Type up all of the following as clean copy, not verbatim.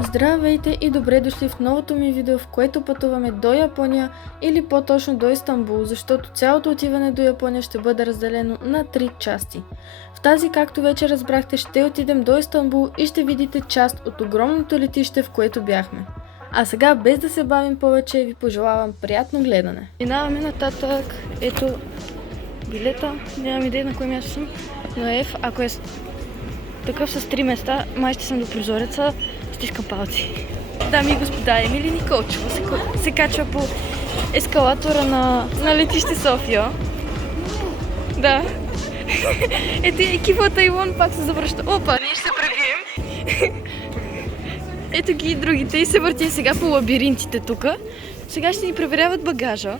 Здравейте и добре дошли в новото ми видео, в което пътуваме до Япония или по-точно до Истанбул, защото цялото отиване до Япония ще бъде разделено на 3 части. В тази, както вече разбрахте, ще отидем до Истанбул и ще видите част от огромното летище, в което бяхме. А сега, без да се бавим повече, ви пожелавам приятно гледане. Минаваме нататък. Ето билета. Нямам идея на кое място съм, но ако е такъв с 3 места, май ще съм до прозореца. Стискам палци. Дами и господа, Емили Николчева се качва по ескалатора на летище София. Да. Ето и екипа от Тайван пак се завръща. Опа, ние ще се пребием. Ето ги и другите и се въртим сега по лабиринтите тук. Сега ще ни проверяват багажа.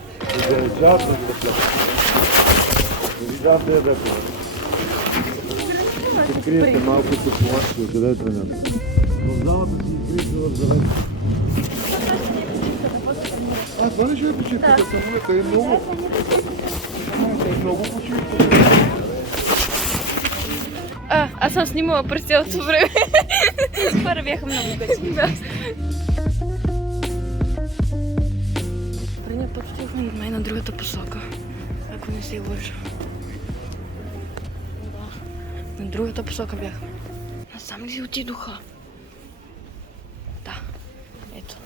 Откриете малко се плаща, къде тръгнем. В залата си изгрижда в завета. Това не ще е почивката, самолета е много. Много почивка. Аз съм снимала през цялото време. Хора бяха много гъчни. Предния път отивахме май на другата посока, ако не се лъжа. На другата посока бяхме. Насам ли си отидоха? Да, ето.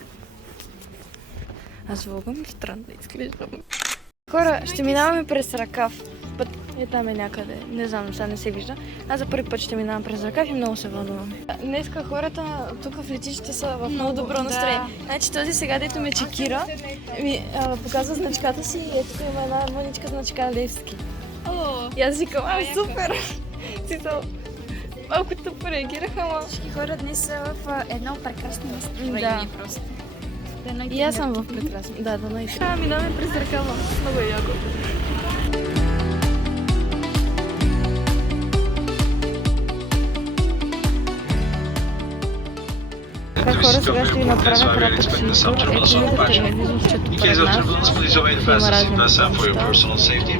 Аз вългам странно да изглеждам. Хора, ще минаваме през Ракав. Път е там е някъде. Не знам, сега не се вижда. Аз за първи път ще минавам през Ракав и много се вълнувам. Днеска хората тук в летището са в много добро настроение. Значи този сега, дето ме чекира, ми показва значката си и ето има една мъничка значка Левски. И аз викам, супер! Малко тъпо реагираха, ама... Всички хора днес са в едно прекрасно настроение просто. И аз съм в прекрасно. Да, и така. Минаваме през Ракава. Много е яко. Как хора, сега ще ви направя кратък свитър. Ето ми да телевизорчето пред нас. Има разни посещения.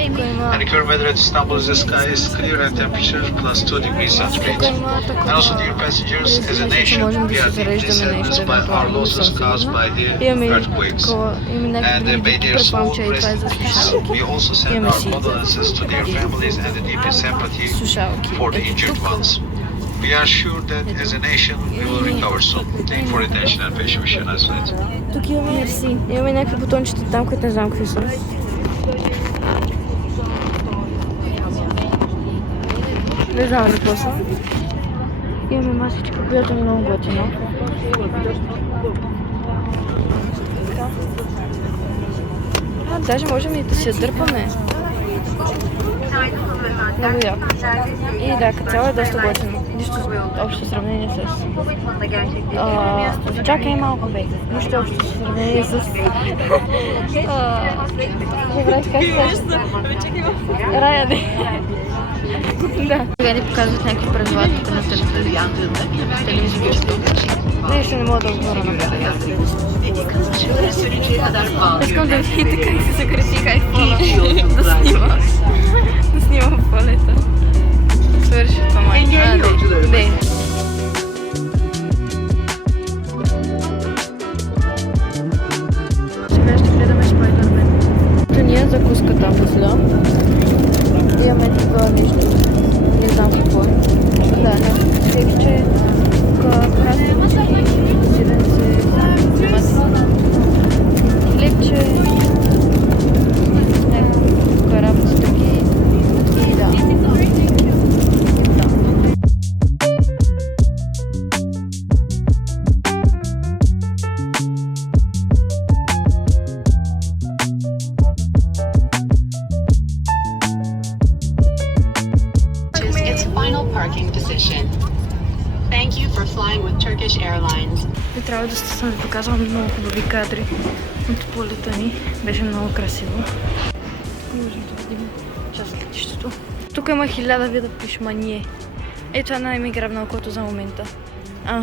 And the current weather at Istanbul is the sky is clear and temperature plus 2 degrees centigrade. And also, dear passengers, as a nation, we are deeply saddened by our losses caused by the earthquakes. And may their soul rest in peace. We also send our condolences to their families and the deepest sympathy for the injured ones. We are sure that as a nation, we will recover soon. Thank you for your attention and patience. Wish you a nice flight. Тук имаме някакви бутончета там, които не знам какви са. Не знам ли какво са. Имаме масичка, която е много готина. Даже можем и да си я дърпаме. Много яко. И да, като цяло е доста готино. Нищо общо сравнение с... Чакай малко, бе. Нищо общо сравнение с... Добре, как се Рая, да. Сега ни показват някакви правила на телевизията. Нещо не мога да отговоря на това. Искам да видите как се съкратиха айфона да снима. Да снимам в полета. Свърши това май. Не. Сега ще гледаме Спайдърмен. Ето ни е закуската после. Имаме такова нещо. Не знам какво е. Да, някакво хлебче, краставички, сиренце, масло, хлебче, някакво карабцитъки и да. Its final parking position. Thank you for flying with Turkish Airlines. Не трябва да съм ви показвала много хубави кадри от полета ни. Беше много красиво. Можем да видим част от летището. Тук има 1000 вида пишмание. Ето една ми грабна окото за момента.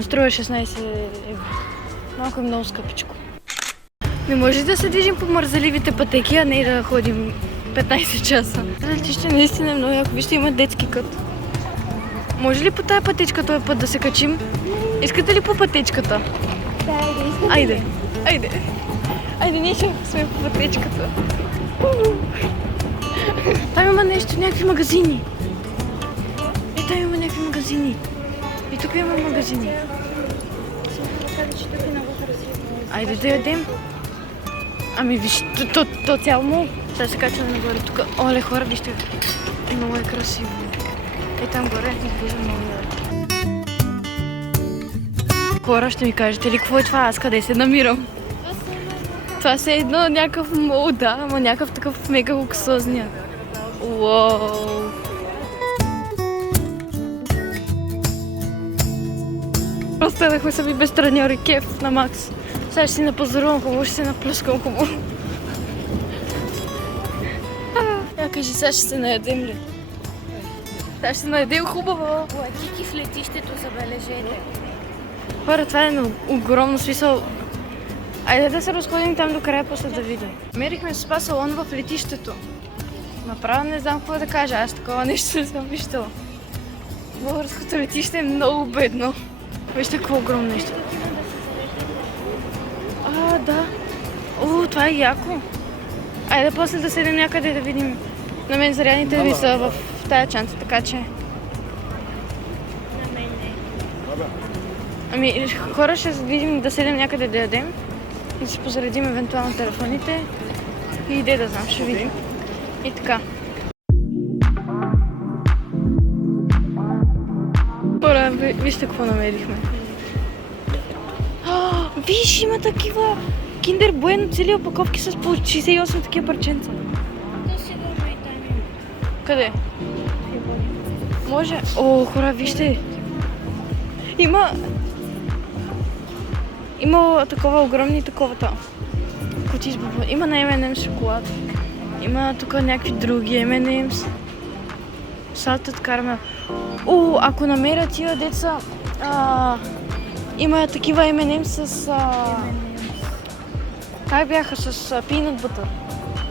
Струва 16 евро. Малко е много скъпичко. Не може да се движим по мързаливите пътеки, а не да ходим 15 часа. Летище наистина е много яко. Вижте, има детски кът. Може ли по тая пътечка този път да се качим? Искате ли по пътечката? Да, искам. Айде, ние ще сме по пътечката. Там има нещо, някакви магазини. Там има някакви магазини. И тук има магазини. Айде да ядем. Ами виж, то цяло му. Сега се качваме нагоре тук. Оле, хора, вижте. Много е красиво. Там горе изглежда много яко. Хора, ще ми кажете ли какво е това? Аз къде се намирам? Това се е едно някакъв мол, да, ама някакъв такъв мега луксозния. Уау! Просто ядахме сами без треньори, кеф на макс. Сега ще си напазарувам хубаво, ще се наплюскам хубаво. Я кажи, сега ще се наядем ли? Сега ще се наядем хубаво. Лакики в летището, забележете. Хора, това е на огромно смисъл. Айде да се разходим там до края, после да видим. Мерихме спа салон в летището. Направо не знам какво да кажа, аз такова нещо не съм виждала. Българското летище е много бедно. Вижте какво огромно нещо. Да. Това е яко. Айде после да седем някъде да видим. На мен зарядните ви са в тая чанта, така че... Ами, хора, ще видим да седем някъде да ядем и да си позаредим евентуално телефоните и да знам, ще видим. И така. Хора, вижте какво намерихме. Виж, има такива Kinder Bueno, цели опаковки с по 68 такива парченца. Къде? Може? Хора, вижте. Има такова огромни таковата. Кутии с бубон. Има на M&M's шоколад. Има тук някакви други M&M's. Salted caramel. Ако намеря тия деца, има такива M&M's с... Как бяха? С peanut butter.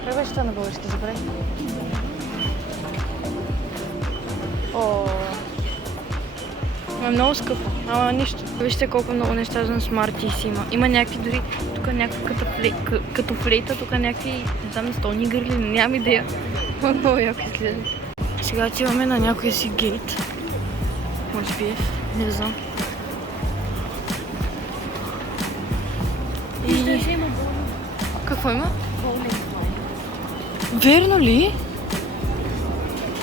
Как беше това на български, забравих? Е много скъпо, ама нищо. Вижте колко много неща за Smarties има. Има някакви дори, тук някакви като флейта, тук някакви, не знам, настолни гърли, нямам идея. Много яко изглежда. Сега отиваме на някой си гейт. Може би не знам. Какво има? Верно ли?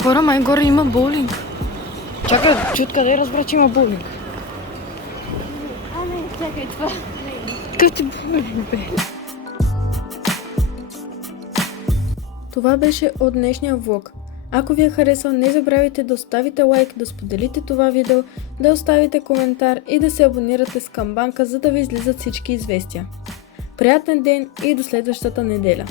Хора, май горе има боулинг. Чакай, чуй откъде разбра, че има боулинг. Не, чакай това. Какъв ти боулинг, бе? Това беше от днешния влог. Ако ви е харесал, не забравяйте да оставите лайк, да споделите това видео, да оставите коментар и да се абонирате с камбанка, за да ви излизат всички известия. Приятен ден и до следващата неделя!